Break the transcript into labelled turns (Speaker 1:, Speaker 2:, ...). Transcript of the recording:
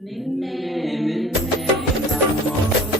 Speaker 1: ನಿನ್ನೆ ನಿನ್ನೆ ನಮ್ಮೊಳು